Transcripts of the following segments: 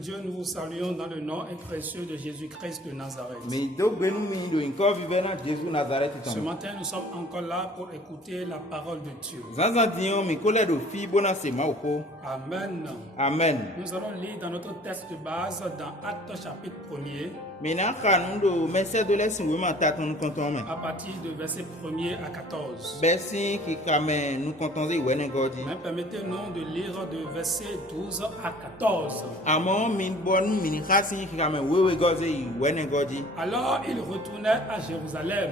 Dieu, nous vous saluons dans le nom précieux de Jésus-Christ de Nazareth. Ce matin, nous sommes encore là pour écouter la parole de Dieu. Amen. Amen. Nous allons lire dans notre texte de base dans Actes chapitre 1er. À partir de verset 1er à 14. Mais permettez-nous de lire de verset 12 à 14. Alors il retournait à Jérusalem.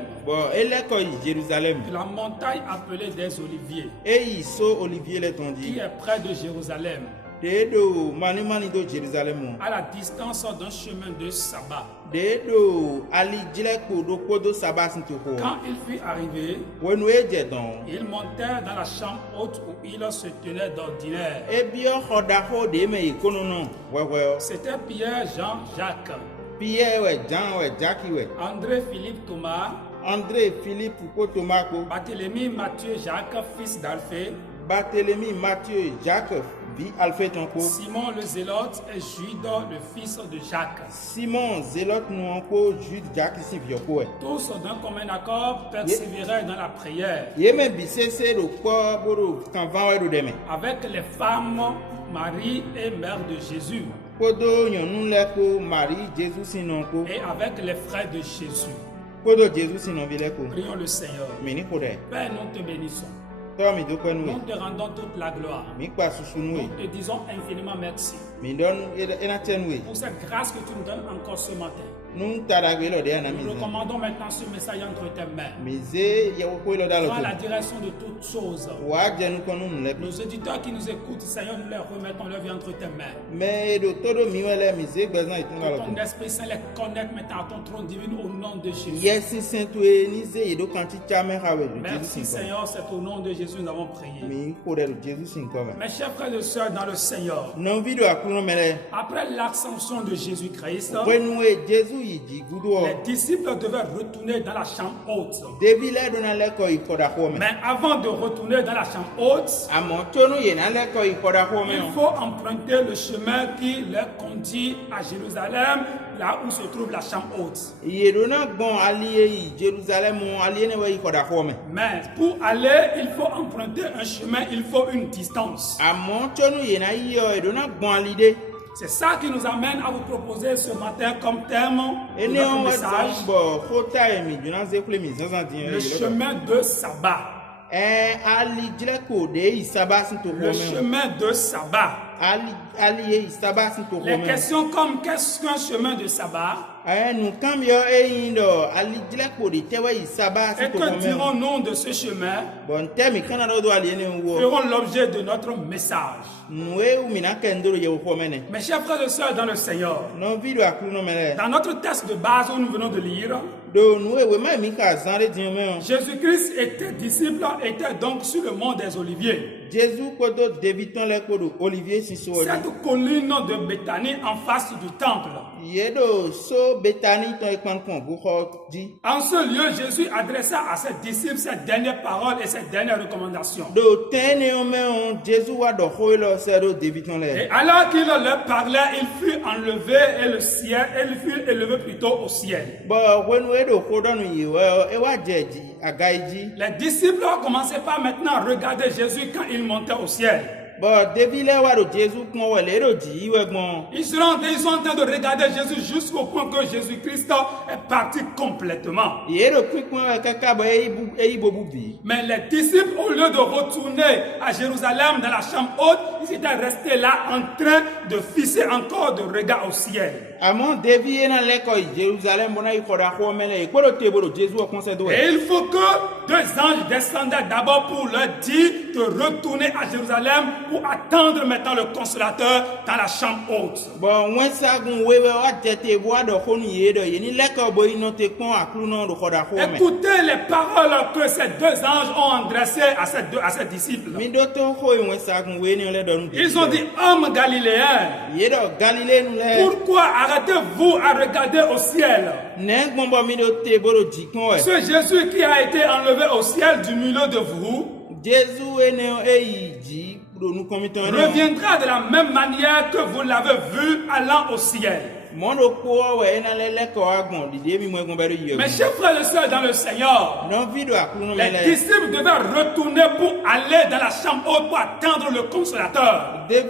La montagne appelée des Oliviers, qui est près de Jérusalem, à la distance d'un chemin de sabbat. Quand il fut arrivé, il montait dans la chambre haute où il se tenait d'ordinaire. C'était Pierre, Jean, Jacques, André, Philippe, Thomas, Barthélemy, Matthieu, Jacques, fils d'Alphée, Simon le Zélote et Jude, le fils de Jacques. Tous d'un commun accord persévéraient dans la prière avec les femmes, Marie et mère de Jésus, et avec les frères de Jésus. Prions le Seigneur. Père, nous te bénissons. Nous te rendons toute la gloire. Nous te disons infiniment merci pour cette grâce que tu nous donnes encore ce matin. Nous recommandons maintenant ce message entre tes mains. Prends la direction de toutes choses. Nos auditeurs qui nous écoutent, Seigneur, nous les remettons leur vie entre tes mains. Ton Esprit Saint les connecte maintenant à ton trône divin au nom de Jésus. Merci Seigneur, c'est au nom de Jésus que nous avons prié. Mes chers frères et sœurs dans le Seigneur, après l'ascension de Jésus-Christ, les disciples devaient retourner dans la chambre haute. Mais avant de retourner dans la chambre haute, il faut emprunter le chemin qui les conduit à Jérusalem, là où se trouve la chambre haute. Mais pour aller, il faut emprunter un chemin, il faut une distance. C'est ça qui nous amène à vous proposer ce matin comme thème de notre message, le chemin de sabbat. Le chemin de sabbat. Les questions comme qu'est-ce qu'un chemin de sabbat? Et que dirons-nous de ce chemin? Feront l'objet de notre message. Mes chers frères et sœurs dans le Seigneur, dans notre texte de base où nous venons de lire, Jésus-Christ et tes disciples étaient donc sur le mont des Oliviers. Cette colline de Béthanie en face du temple. En ce lieu, Jésus adressa à ses disciples ces dernières paroles et ces dernières recommandations. Et alors qu'il leur parlait, il fut enlevé et le ciel, il fut élevé plutôt au ciel. Les disciples commençaient pas maintenant à regarder Jésus quand il montait au ciel. Ils sont en train de regarder Jésus jusqu'au point que Jésus-Christ est parti complètement. Mais les disciples, au lieu de retourner à Jérusalem dans la chambre haute, ils étaient restés là en train de fixer encore de regard au ciel. Et il faut que deux anges descendaient d'abord pour leur dire de retourner à Jérusalem pour attendre maintenant le consolateur dans la chambre haute. Écoutez les paroles que ces deux anges ont adressées à ces disciples. Ils ont dit, hommes galiléens, pourquoi arrêtez-vous à regarder au ciel? Ce Jésus qui a été enlevé au ciel du milieu de vous, reviendra de la même manière que vous l'avez vu allant au ciel. Mes chers frères et sœurs dans le Seigneur, les disciples devaient retourner pour aller dans la chambre haute pour attendre le Consolateur. Et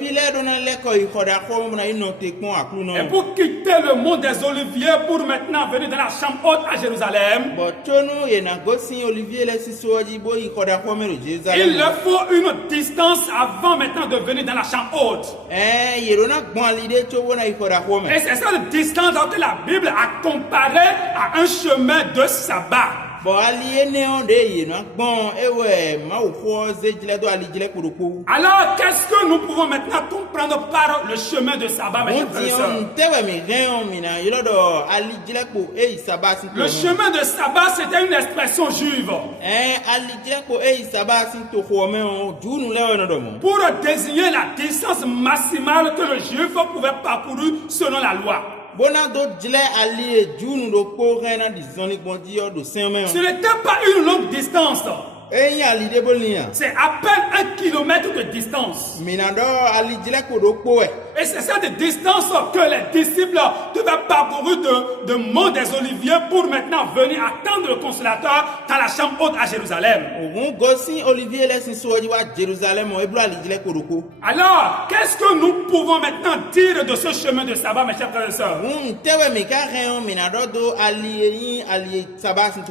pour quitter le mont des Oliviers pour maintenant venir dans la chambre haute à Jérusalem, il leur faut une distance avant maintenant de venir dans la chambre haute. Et c'est ça la distance que la Bible a comparé à un chemin de sabbat. Alors, qu'est-ce que nous pouvons maintenant comprendre par le chemin de sabbat, mes frères et sœurs? Le chemin de sabbat, c'était une expression juive pour désigner la distance maximale que le juif pouvait parcourir selon la loi. Ce n'était pas une longue distance. C'est à peine 1 kilomètre de distance. Et c'est cette distance que les disciples devaient parcourir de Mont des Oliviers pour maintenant venir attendre le Consolateur dans la chambre haute à Jérusalem. Alors, qu'est-ce que nous pouvons maintenant dire de ce chemin de sabbat, mes chers frères et sœurs?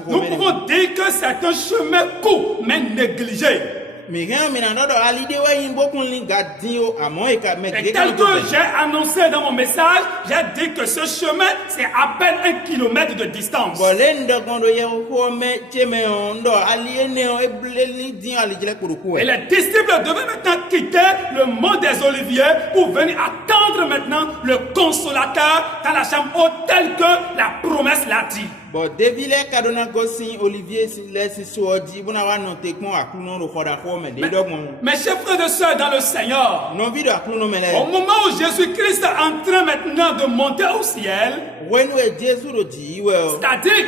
Nous pouvons dire que c'est un chemin court mais négligé. Et tel que j'ai annoncé dans mon message, j'ai dit que ce chemin, c'est à peine 1 kilomètre de distance. Et les disciples devaient maintenant quitter le mont des Oliviers pour venir attendre maintenant le Consolateur dans la chambre haute tel que la promesse l'a dit. Mes chers frères et sœurs dans le Seigneur, au moment où Jésus-Christ est en train maintenant de monter au ciel, c'est-à-dire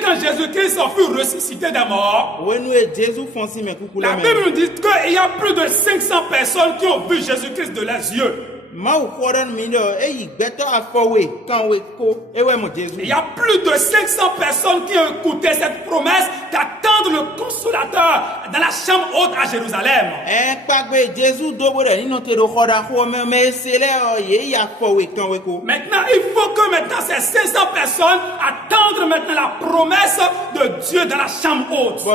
quand Jésus-Christ fut ressuscité des morts, la Bible nous dit qu'il y a plus de 500 personnes qui ont vu Jésus-Christ de leurs yeux. Il y a plus de 500 personnes qui ont écouté cette promesse d'attendre le Consolateur dans la chambre haute à Jérusalem. Maintenant, il faut que maintenant ces 500 personnes attendent maintenant la promesse de Dieu dans la chambre haute.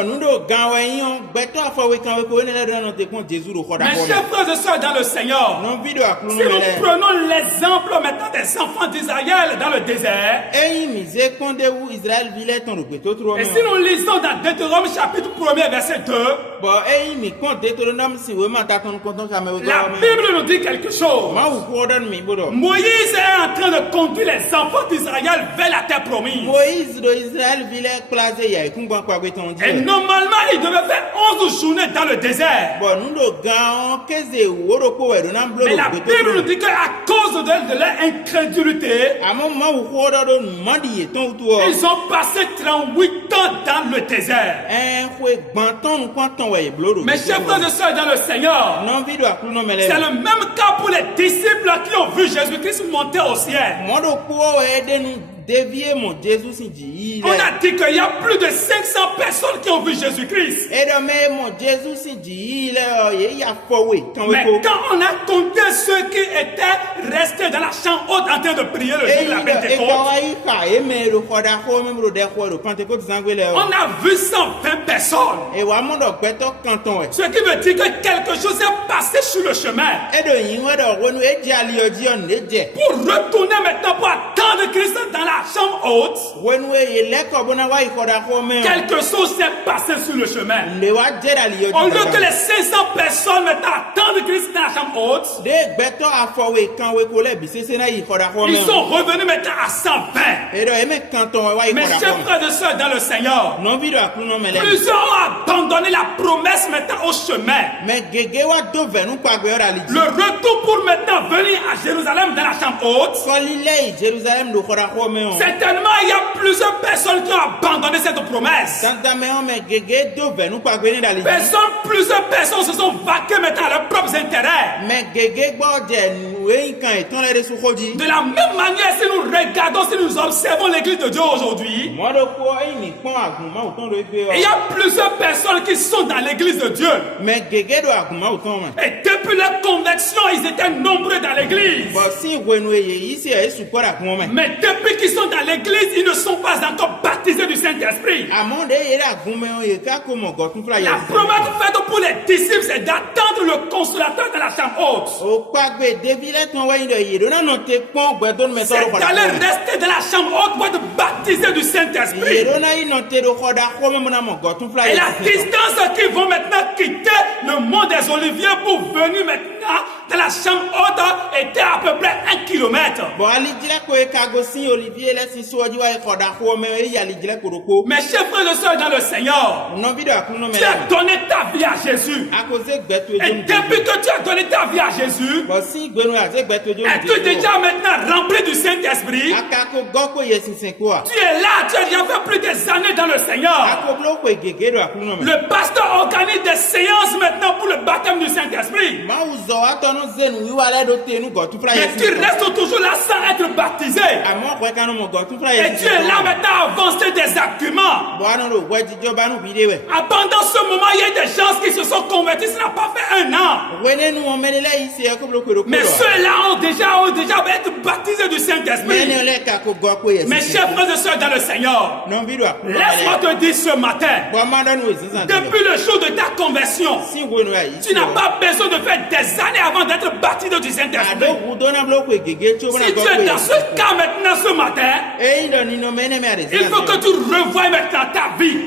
Mes chers frères et sœurs dans le Seigneur, si nous prenons l'exemple maintenant des enfants d'Israël dans le désert, et si nous lisons dans Deutéronome chapitre 1er verset 2, la Bible nous dit quelque chose. Moïse est en train de conduire les enfants d'Israël vers la terre promise. Et normalement, il devait faire 11 journées dans le désert. Mais la Bible nous dit qu'à cause de leur incrédulité, ils ont passé 38 ans dans le désert. Mes chers frères et sœurs dans le Seigneur, c'est le même cas pour les disciples qui ont vu Jésus-Christ monter au ciel. On a dit qu'il y a plus de 500 personnes qui ont vu Jésus-Christ. Mais quand on a compté ceux qui étaient restés dans la chambre haute en train de prier le jour de la Pentecôte, on a vu 120 personnes. Ce qui veut dire que quelque chose est passé sur le chemin. Pour retourner maintenant pour attendre Christ dans la chambre haute, quelque chose s'est passé sur le chemin. Au lieu que les 500 personnes maintenant attendent Christ dans la chambre haute, ils sont revenus maintenant à 120. Mes chers frères et sœurs dans le Seigneur, plusieurs ont abandonné la promesse maintenant au chemin. Le retour pour maintenant venir à Jérusalem dans la chambre haute, Certainement, il y a plusieurs personnes qui ont abandonné cette promesse. Plusieurs personnes se sont vaquées maintenant à leurs propres intérêts. De la même manière, si nous regardons, si nous observons l'église de Dieu aujourd'hui, il y a plusieurs personnes qui sont dans l'église de Dieu. Et depuis leur conversion, ils étaient nombreux dans l'église. Mais depuis qu'ils sont dans l'église, ils ne sont pas encore baptisés du Saint-Esprit. La promesse faite pour les disciples, c'est d'attendre le consolateur dans la chambre haute. C'est d'aller rester dans la chambre haute pour être baptisé du Saint-Esprit. Et la distance qu'ils vont maintenant quitter le mont des Oliviers pour venir maintenant dans la chambre haute était à peu près 1 kilomètre. Mes chers frères et sœurs dans le Seigneur, tu as donné ta vie à Jésus. Et depuis que tu as donné ta vie à Jésus, es-tu déjà maintenant rempli du Saint-Esprit? Tu es là, tu as déjà fait plus des années dans le Seigneur. Le pasteur organise des séances maintenant pour le baptême du Saint-Esprit. Mais tu restes toujours là sans être baptisé. Et tu es là maintenant à avancer des arguments. Pendant ce moment, il y a des gens qui se sont convertis, ça n'a pas fait 1 an. Mais ceux-là ont déjà été baptisés du Saint-Esprit. Mes chers frères et sœurs dans le Seigneur, laisse-moi te dire ce matin, depuis le jour de ta conversion, tu n'as pas besoin de faire des années avant d'être baptisé du Saint-Esprit. Si tu es dans ce cas maintenant ce matin, il faut que tu revoies maintenant ta vie.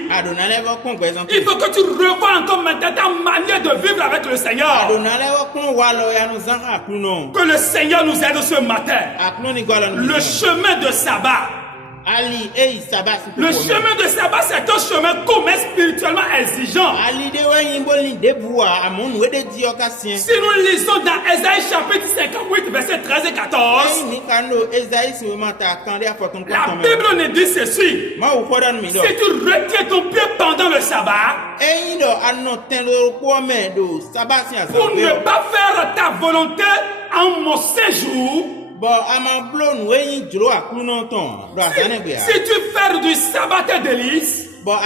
Il faut que tu revoies encore maintenant ta manière de vivre avec le Seigneur. Que le Seigneur nous aide ce matin. Le chemin de sabbat. Le chemin de sabbat, c'est un chemin commun spirituellement exigeant. Si nous lisons dans Ésaïe chapitre 58, versets 13 et 14, la Bible nous dit ceci. Si tu retiens ton pied pendant le sabbat, pour ne pas faire ta volonté en mon séjour, si tu fais du sabbat tes délices, pour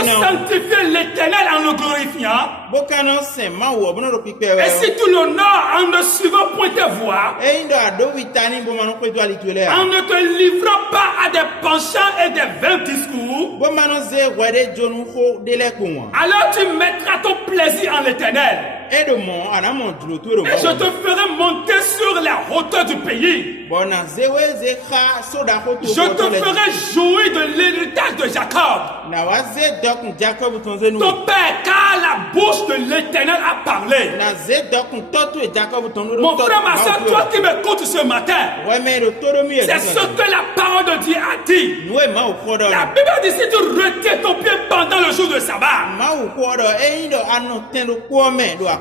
sanctifier l'Éternel en le glorifiant, et si tu l'honores en ne suivant point tes voies, en ne te livrant pas à des penchants et des vains discours, alors tu mettras ton plaisir en l'Éternel. Et je te ferai monter sur la hauteur du pays. Je te ferai jouir de l'héritage de Jacob. Ton père, car la bouche de l'Éternel a parlé. Mon frère, ma soeur, toi qui m'écoutes ce matin, c'est ce que la parole de Dieu a dit. La Bible dit si tu retiens ton pied pendant le jour de sabbat,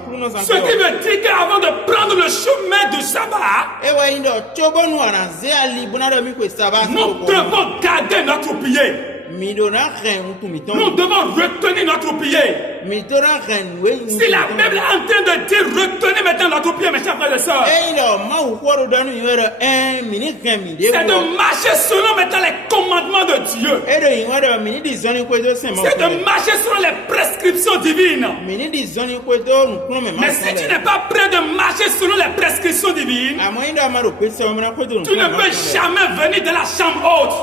ce qui veut dire qu'avant de prendre le chemin du sabbat, nous devons garder notre pied. Nous devons retenir notre pied. Si la Bible est en train de dire retenez maintenant notre pied, mes chers frères et sœurs, c'est de marcher selon maintenant les commandements de Dieu. C'est de marcher selon les prescriptions divines. Mais si tu n'es pas prêt de marcher selon les prescriptions divines, tu ne peux jamais venir de la chambre haute.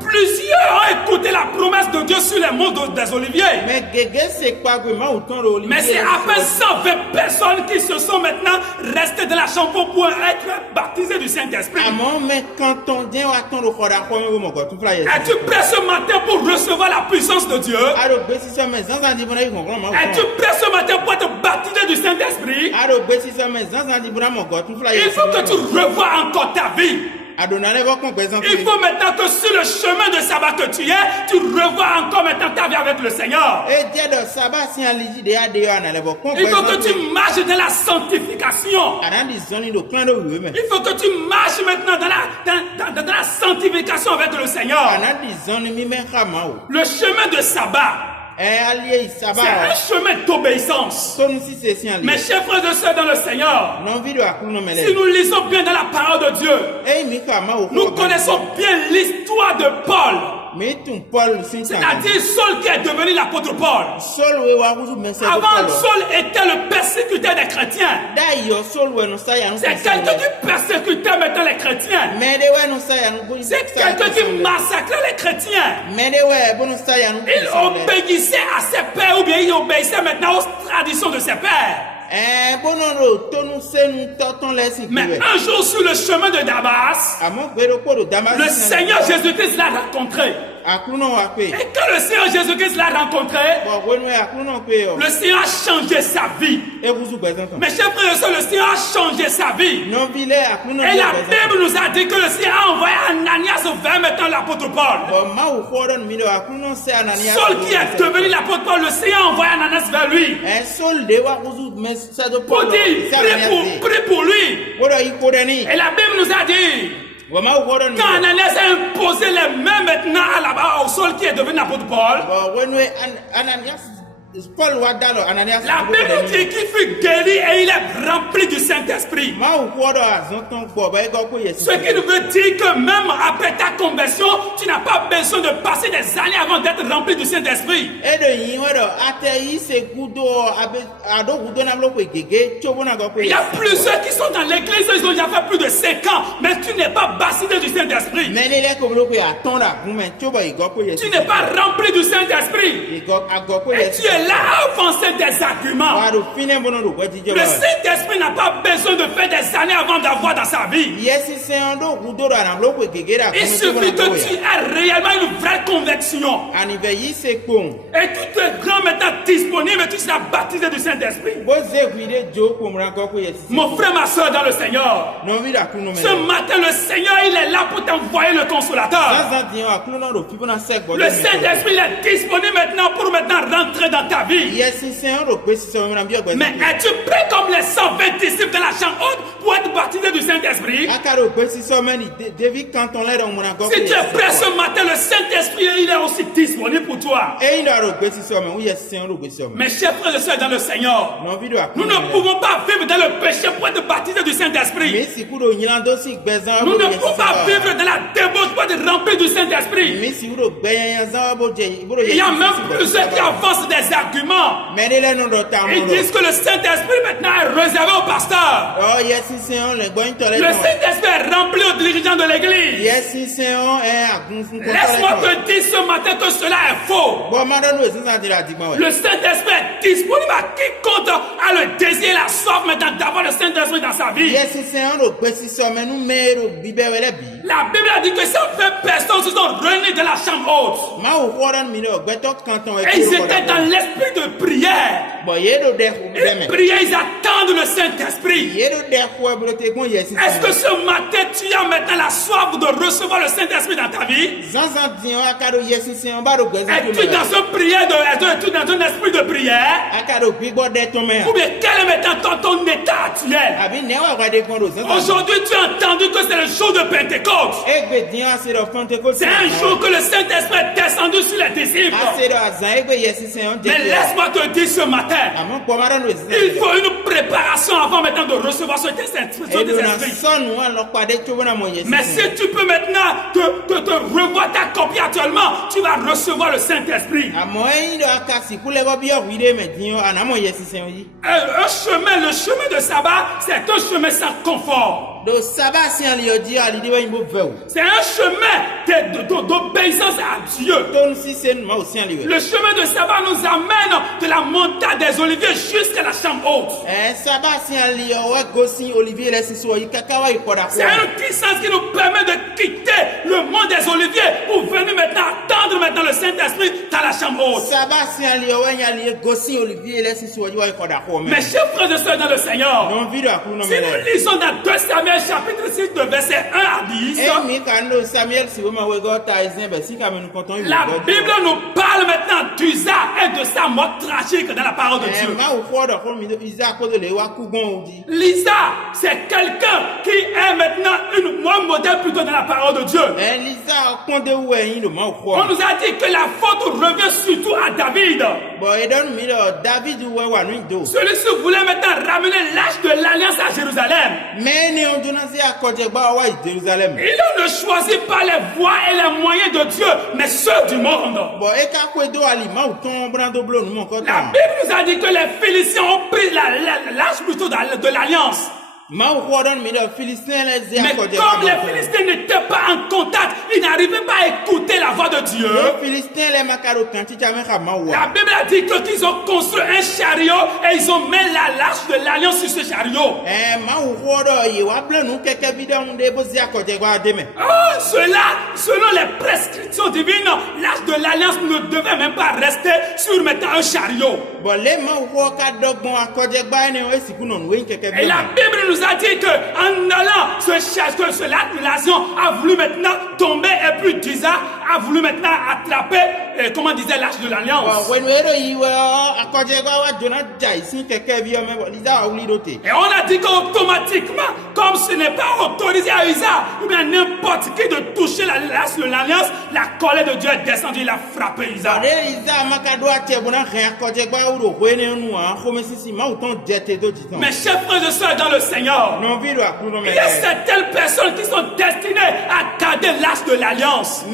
Plusieurs ont écouté la promesse de Dieu sur les monts des Oliviers. Mais c'est à peine 120 personnes qui se sont maintenant restées dans la chambre pour être baptisées du Saint-Esprit. Es-tu prêt ce matin pour recevoir la puissance de Dieu? Es-tu prêt ce matin pour être baptisé du Saint-Esprit? Il faut que tu revoies encore ta vie. Il faut maintenant que sur le chemin de sabbat que tu es, tu revois encore maintenant ta vie avec le Seigneur. Il faut que tu marches dans la sanctification. Il faut que tu marches maintenant dans la sanctification avec le Seigneur. Le chemin de sabbat. C'est un chemin d'obéissance. Mes chers frères et sœurs dans le Seigneur, si nous lisons bien dans la parole de Dieu, nous connaissons bien l'histoire de Paul. C'est-à-dire Saul qui est devenu l'apôtre Paul. Avant, Saul était le persécuteur des chrétiens. C'est quelqu'un qui persécutait maintenant les chrétiens. C'est quelqu'un qui massacrait les chrétiens. Il obéissait à ses pères ou bien il obéissait maintenant aux traditions de ses pères. Mais un jour sur le chemin de Damas, le Seigneur Jésus-Christ l'a rencontré. Et quand le Seigneur Jésus-Christ l'a rencontré, le Seigneur a changé sa vie. Mes chers frères et sœurs, le Seigneur a changé sa vie. Et la Bible nous a dit que le Seigneur a envoyé Ananias vers maintenant l'apôtre Paul. Saul qui est devenu l'apôtre Paul, le Seigneur a envoyé Ananias vers lui. Pour dire, prie pour lui. Et la Bible nous a dit, quand Ananias a imposé les mains maintenant là-bas au Saul qui est devenu l'apôtre Paul, la Bible dit qu'il fut guéri et il est rempli du Saint-Esprit. Ce qui nous veut dire que même après ta conversion, tu n'as pas besoin de passer des années avant d'être rempli du Saint-Esprit. Il y a plusieurs qui sont dans l'église, ils ont déjà fait plus de 5 ans, mais tu n'es pas baptisé du Saint-Esprit. Tu n'es pas rempli du Saint-Esprit. Et tu es là à avancer des arguments. Le Saint-Esprit n'a pas besoin de faire des années avant d'avoir dans sa vie. Il suffit que tu aies réellement une vraie conviction. Et tu te rends maintenant disponible et tu seras baptisé du Saint-Esprit. Mon frère, ma soeur dans le Seigneur, ce matin le Seigneur il est là pour t'envoyer le consolateur. Le Saint-Esprit il est disponible maintenant pour rentrer dans ta vie. Mais es-tu prêt comme les 120 disciples de la chambre haute pour être baptisé du Saint-Esprit? Si tu es prêt ce matin, le Saint-Esprit il est aussi disponible pour toi. Mes chers frères et sœurs dans le Seigneur, nous ne pouvons pas vivre dans le péché pour être baptisé du Saint-Esprit. Nous ne pouvons pas vivre dans la débauche pour être rempli du Saint-Esprit. Il y a même plusieurs qui avancent des arguments. Ils disent que le Saint-Esprit maintenant est réservé au pasteur. Le Saint-Esprit est rempli aux dirigeants de l'église. Laisse-moi te dire ce matin que cela est faux. Le Saint-Esprit est disponible à quiconque a le désir et la soif maintenant d'avoir le Saint-Esprit dans sa vie. La Bible a dit que ces 20 personnes se sont réunies dans la chambre haute. Et ils étaient dans l'esprit de prière. Ils priaient, ils attendent le Saint-Esprit. Est-ce que ce matin tu as maintenant la soif de recevoir le Saint-Esprit dans ta vie? Es-tu dans une prière es-tu dans un esprit de prière? Ou bien quel est maintenant ton état actuel? Aujourd'hui tu as entendu que c'est le jour de Pentecôte. C'est un jour que le Saint-Esprit est descendu sur les disciples. Mais laisse-moi te dire ce matin, il faut une préparation avant maintenant de recevoir ce Saint-Esprit. Mais si tu peux maintenant te revoir ta copie actuellement, tu vas recevoir le Saint-Esprit. Le chemin de sabbat, c'est un chemin sans confort. C'est un chemin d'obéissance à Dieu. Le chemin de sabbat nous amène de la montagne des Oliviers jusqu'à la chambre haute. C'est une distance qui nous permet de quitter le mont des Oliviers pour venir maintenant attendre le Saint-Esprit dans la chambre haute. Mes chers frères et sœurs dans le Seigneur, si nous lisons dans 2 Samuel chapitre 6 de verset 1 à 10, la Bible nous parle maintenant d'Uza et de sa mort tragique dans la parole de Dieu. Lisa, c'est quelqu'un qui est maintenant une modèle plutôt dans la parole de Dieu. On nous a dit que la faute revient surtout à David. Celui-ci voulait maintenant ramener l'arche de l'alliance à Jérusalem. Il ne choisit pas les voies et les moyens de Dieu, mais ceux du monde. La Bible nous a dit que les Philistins ont pris l'arche plutôt de l'alliance. Mais comme les Philistins n'étaient pas en contact, ils n'arrivaient pas à écouter la voix de Dieu. La Bible a dit qu'ils ont construit un chariot et ils ont mis l'arche de l'alliance sur ce chariot. Cela, selon les prescriptions divines, l'arche de l'alliance ne devait même pas rester sur maintenant un chariot. Et la Bible nous a dit qu'en allant, ce l'arche de l'alliance a voulu maintenant tomber et puis Uza a voulu maintenant attraper, comment disait l'arche de l'alliance. Et on a dit qu'automatiquement, comme ce n'est pas autorisé à Uza ou bien n'importe qui de toucher l'arche de l'alliance, la colère de Dieu est descendue, il a frappé Uza. Mes chers frères et sœurs dans le Seigneur, il y a certaines personnes qui sont destinées à garder l'arche de l'alliance.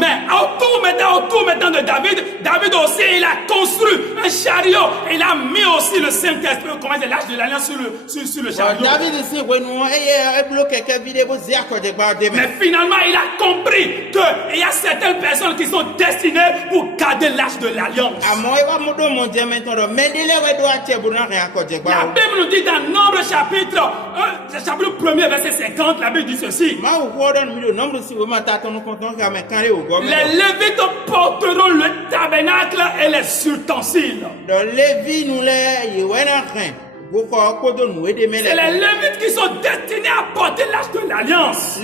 Mais autour maintenant de David aussi, il a construit un chariot. Il a mis aussi le Saint-Esprit, comment c'est l'arche de l'alliance sur le chariot. Mais finalement, il a compris qu'il y a certaines personnes qui sont destinées pour garder l'arche de l'alliance. La Bible nous dit dans Nombre chapitre 1er verset 50, la Bible dit ceci. Les Lévites porteront le tabernacle et les ustensiles. C'est les Lévites qui sont destinés à porter l'arche de l'alliance.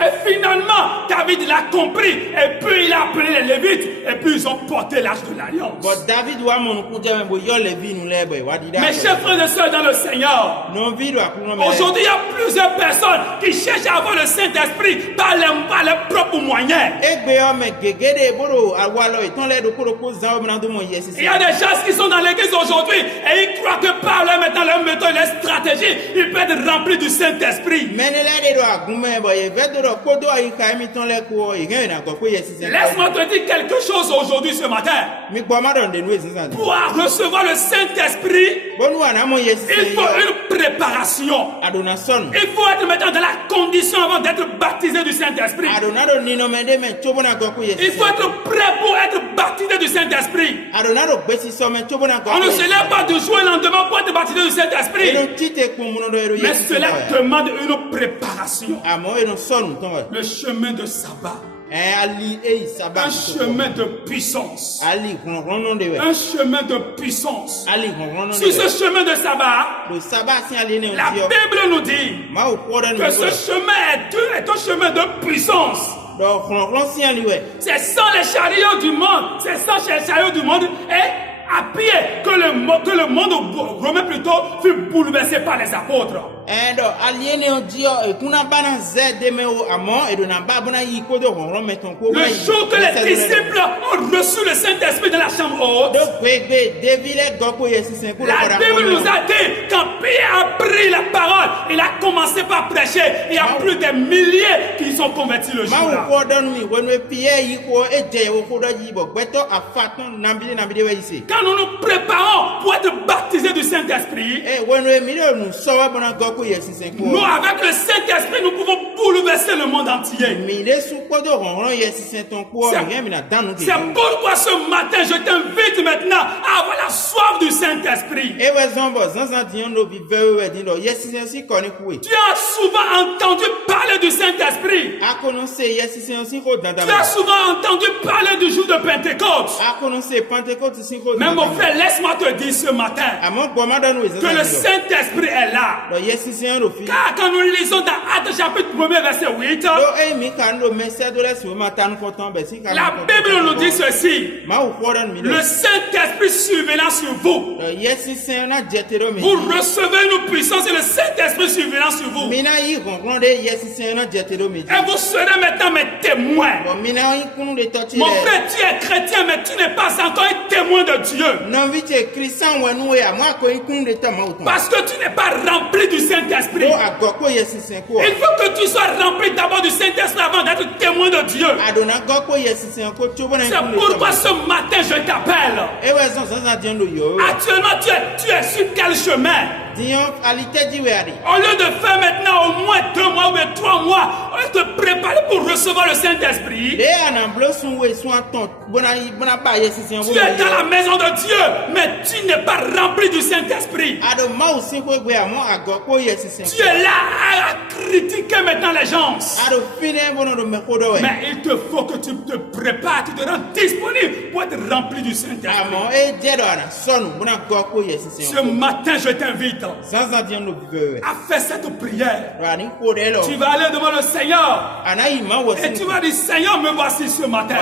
Et finalement, David l'a compris. Et puis il a appelé les Lévites. Et puis ils ont porté l'arche de l'alliance. Mes chers frères et sœurs dans le Seigneur, aujourd'hui il y a plusieurs personnes qui cherchent à avoir le Saint-Esprit par leurs propres moyens. Il y a des gens qui sont dans l'église aujourd'hui et ils croient que par leur méthode, leur stratégie, ils peuvent être remplis du Saint-Esprit. Laisse-moi te dire quelque chose aujourd'hui ce matin. Pour recevoir le Saint-Esprit, il faut une préparation. Il faut être maintenant dans la condition avant d'être baptisé du Saint-Esprit. Il faut être prêt pour être baptisé du Saint-Esprit. On ne se lève pas du jour au lendemain pour être baptisé du Saint-Esprit. Mais cela demande une préparation. Le chemin de sabbat. Un chemin de puissance. Un chemin de puissance. Sur ce chemin de sabbat, la Bible nous dit que ce chemin est un chemin de puissance. C'est sans les chariots du monde. C'est sans les chariots du monde. Et à pied que le monde romain plutôt fut bouleversé par les apôtres. Le jour que les disciples ont reçu le Saint-Esprit dans la chambre haute, la Bible nous a dit quand Pierre a pris la parole, il a commencé par prêcher. Il y a plus de milliers qui sont convertis le jour-là. Quand nous nous préparons pour être baptisés du Saint-Esprit, nous avec le Saint-Esprit nous pouvons bouleverser le monde entier. C'est pourquoi ce matin je t'invite maintenant à avoir la soif du Saint-Esprit. Tu as souvent entendu parler du Saint-Esprit. Tu as souvent entendu parler du jour de Pentecôte. Mais mon frère, laisse-moi te dire ce matin que le Saint-Esprit est là. Car quand nous lisons dans Actes chapitre 1 verset 8, la Bible nous dit ceci. Le Saint-Esprit survenant sur vous. Vous recevez une puissance et le Saint-Esprit survenant sur vous. Et vous serez maintenant mes témoins. Mon frère, tu es chrétien, mais tu n'es pas encore un témoin de Dieu. Parce que tu n'es pas rempli du Saint-Esprit. Il faut que tu sois rempli d'abord du Saint-Esprit avant d'être témoin de Dieu. C'est pourquoi ce matin je t'appelle. Actuellement, tu es sur quel chemin? Au lieu de faire maintenant au moins 2 mois ou 3 mois, on va te préparer pour recevoir le Saint-Esprit. Tu es dans la maison de Dieu, mais tu n'es pas rempli du Saint-Esprit. Tu es là à critiquer maintenant les gens. Mais il te faut que tu te prépares, tu te rends disponible pour être rempli du Saint-Esprit. Ce matin, je t'invite à faire cette prière. Tu vas aller devant le Seigneur et tu vas dire: Seigneur, me voici ce matin.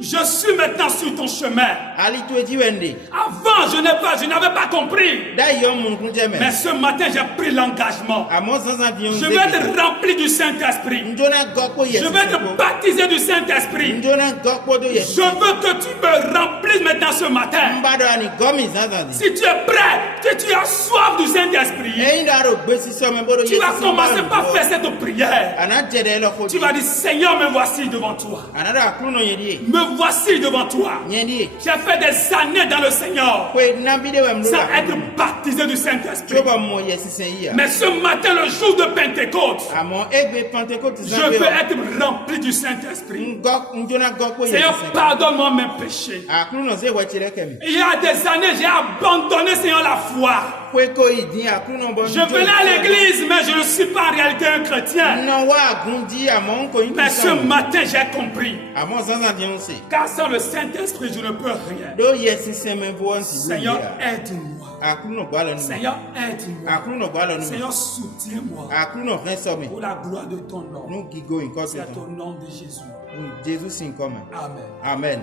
Je suis maintenant sur ton chemin. Avant, je n'avais pas compris. Mais ce matin, j'ai pris l'engagement. Je vais être rempli du Saint-Esprit. Je vais être baptisé du Saint-Esprit. Je veux que tu me remplisses maintenant ce matin. Si tu es prêt, si tu as soif du Saint-Esprit, tu vas commencer par faire cette prière. Tu vas dire: Seigneur, me voici devant toi. Me voici devant toi. J'ai fait des années dans le Seigneur sans être baptisé du Saint-Esprit. Mais ce matin, le jour de Pentecôte, je veux être rempli du Saint-Esprit. Seigneur, pardonne-moi mes péchés. Il y a des années, j'ai abandonné, Seigneur, la foi. Je venais à l'église, mais je ne suis pas en réalité un chrétien. Mais ce matin, j'ai compris. Car sans le Saint-Esprit, je ne peux rien. Seigneur, aide-moi. Seigneur, aide-moi. Seigneur, soutiens-moi. Pour la gloire de ton nom. C'est à ton nom de Jésus. Amen. Amen.